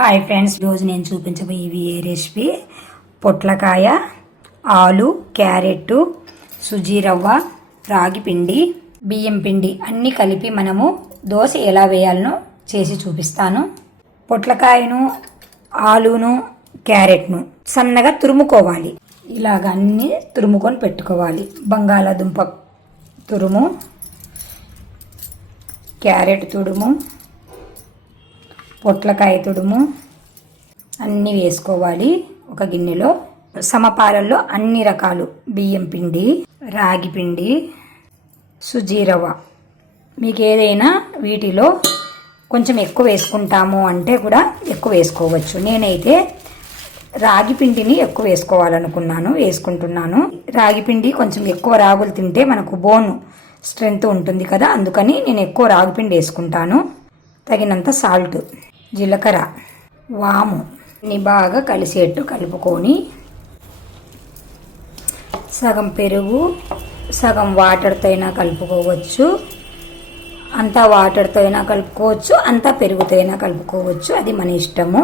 Hi friends, ఈరోజు నేను చూపించబోయే రెసిపీ పొట్లకాయ, ఆలు, క్యారెట్, సుజీ రవ్వ, రాగి పిండి, బియ్యం పిండి అన్నీ కలిపి మనము దోశ ఎలా వేయాలనో చేసి చూపిస్తాను. పొట్లకాయను, ఆలును, క్యారెట్ను సన్నగా తురుముకోవాలి. ఇలాగ అన్నీ తురుముకొని పెట్టుకోవాలి. బంగాళాదుంప తురుము, క్యారెట్ తురుము, పొట్లకాయ తుడుము అన్నీ వేసుకోవాలి. ఒక గిన్నెలో సమపాలల్లో అన్ని రకాలు బియ్యం పిండి, రాగి పిండి, సుజీ రవ్వ, మీకు ఏదైనా వీటిలో కొంచెం ఎక్కువ వేసుకుంటాము అంటే కూడా ఎక్కువ వేసుకోవచ్చు. నేనైతే రాగి పిండిని ఎక్కువ వేసుకుంటున్నాను. రాగి పిండి కొంచెం ఎక్కువ రాగులు తింటే మనకు బోన్ స్ట్రెంగ్త్ ఉంటుంది కదా, అందుకని నేను ఎక్కువ రాగి పిండి వేసుకుంటాను. తగినంత సాల్ట్, జీలకర్ర, వాము ఇన్ని బాగా కలిసేట్టు కలుపుకొని సగం పెరుగు, సగం వాటర్తో అయినా కలుపుకోవచ్చు. అంతా వాటర్తో అయినా కలుపుకోవచ్చు, అంతా పెరుగుతో అయినా కలుపుకోవచ్చు, అది మన ఇష్టము.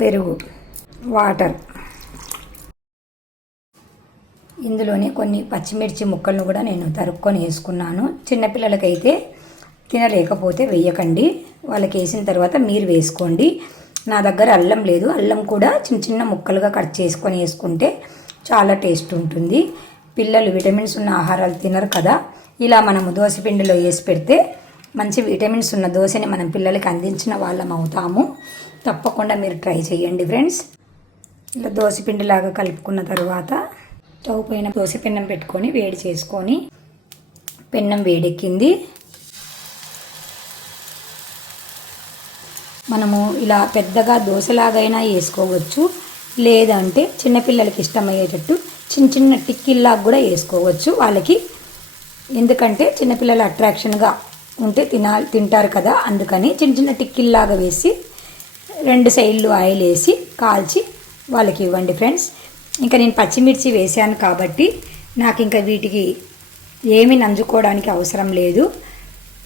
పెరుగు, వాటర్, ఇందులోనే కొన్ని పచ్చిమిర్చి ముక్కలను కూడా నేను తరుక్కొని వేసుకున్నాను. చిన్నపిల్లలకైతే తినలేకపోతే వేయకండి, వాళ్ళకి వేసిన తర్వాత మీరు వేసుకోండి. నా దగ్గర అల్లం లేదు, అల్లం కూడా చిన్న చిన్న ముక్కలుగా కట్ చేసుకొని వేసుకుంటే చాలా టేస్ట్ ఉంటుంది. పిల్లలు విటమిన్స్ ఉన్న ఆహారాలు తినరు కదా, ఇలా మనము దోసపిండిలో వేసి పెడితే మంచి విటమిన్స్ ఉన్న దోశని మనం పిల్లలకి అందించిన వాళ్ళం అవుతాము. తప్పకుండా మీరు ట్రై చేయండి ఫ్రెండ్స్. ఇలా దోసపిండిలాగా కలుపుకున్న తర్వాత స్టవ్ పైన దోశ పెన్నం పెట్టుకొని వేడి చేసుకొని, పెన్నం వేడెక్కింది. మనము ఇలా పెద్దగా దోశలాగైనా వేసుకోవచ్చు, లేదంటే చిన్నపిల్లలకి ఇష్టమయ్యేటట్టు చిన్న చిన్న టిక్కిల్లాగా కూడా వేసుకోవచ్చు వాళ్ళకి. ఎందుకంటే చిన్నపిల్లలు అట్రాక్షన్గా ఉంటే తింటారు కదా, అందుకని చిన్న చిన్న టిక్కిల్లాగా వేసి 2 సైడ్లు ఆయిల్ వేసి కాల్చి వాళ్ళకి ఇవ్వండి ఫ్రెండ్స్. ఇంకా నేను పచ్చిమిర్చి వేసాను కాబట్టి నాకు ఇంకా వీటికి ఏమీ నంజుకోవడానికి అవసరం లేదు.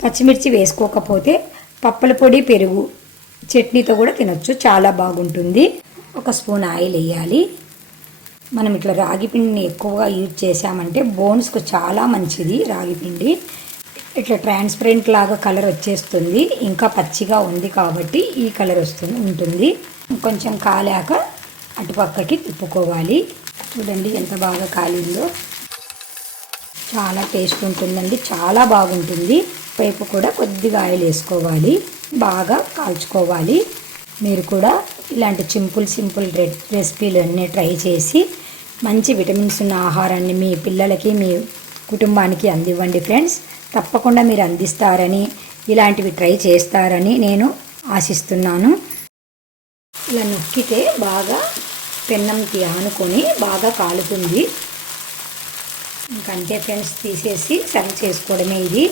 పచ్చిమిర్చి వేసుకోకపోతే పప్పుల పొడి, పెరుగు, చట్నీతో కూడా తినొచ్చు, చాలా బాగుంటుంది. 1 స్పూన్ ఆయిల్ వేయాలి. మనం ఇట్లా రాగి పిండిని ఎక్కువగా యూజ్ చేసామంటే బోన్స్కు చాలా మంచిది. రాగి పిండి ఇట్లా ట్రాన్స్పరెంట్ లాగా కలర్ వచ్చేస్తుంది, ఇంకా పచ్చిగా ఉంది కాబట్టి ఈ కలర్ ఉంటుంది. కొంచెం కాలాక అటుపక్కకి తిప్పుకోవాలి. చూడండి ఎంత బాగా కాలిందో, చాలా టేస్ట్ ఉంటుందండి, చాలా బాగుంటుంది. వైపు కూడా కొద్దిగా ఆయిల్ వేసుకోవాలి, బాగా కాల్చుకోవాలి. మీరు కూడా ఇలాంటి సింపుల్ రెసిపీలు అన్నీ ట్రై చేసి మంచి విటమిన్స్ ఉన్న ఆహారాన్ని మీ పిల్లలకి, మీ కుటుంబానికి అందివ్వండి ఫ్రెండ్స్. తప్పకుండా మీరు అందిస్తారని, ఇలాంటివి ట్రై చేస్తారని నేను ఆశిస్తున్నాను. ఇలా నొక్కితే బాగా పెన్నంకి ఆనుకొని బాగా కాలుతుంది. ఇంకంతే ఫ్రెండ్స్, తీసేసి సర్వ్ చేసుకోవడమే. ఇది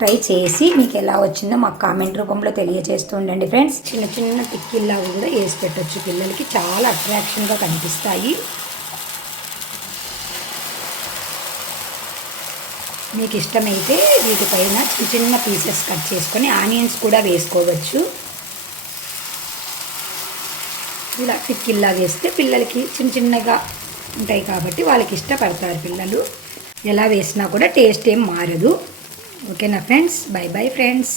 ట్రై చేసి మీకు ఎలా వచ్చిందో మాకు కామెంట్ రూపంలో తెలియజేస్తూ ఉండండి ఫ్రెండ్స్. చిన్న చిన్న టిక్కిల్లాగా కూడా వేసి పెట్టచ్చు, పిల్లలకి చాలా అట్రాక్షన్గా కనిపిస్తాయి. మీకు ఇష్టమైతే వీటిపైన చిన్న చిన్న పీసెస్ కట్ చేసుకొని ఆనియన్స్ కూడా వేసుకోవచ్చు. ఇలా టిక్కిల్లా వేస్తే పిల్లలకి చిన్న చిన్నగా ఉంటాయి కాబట్టి వాళ్ళకి ఇష్టపడతారు పిల్లలు. ఎలా వేసినా కూడా టేస్ట్ ఏం మారదు. ఓకేనా ఫ్రెండ్స్, బై ఫ్రెండ్స్.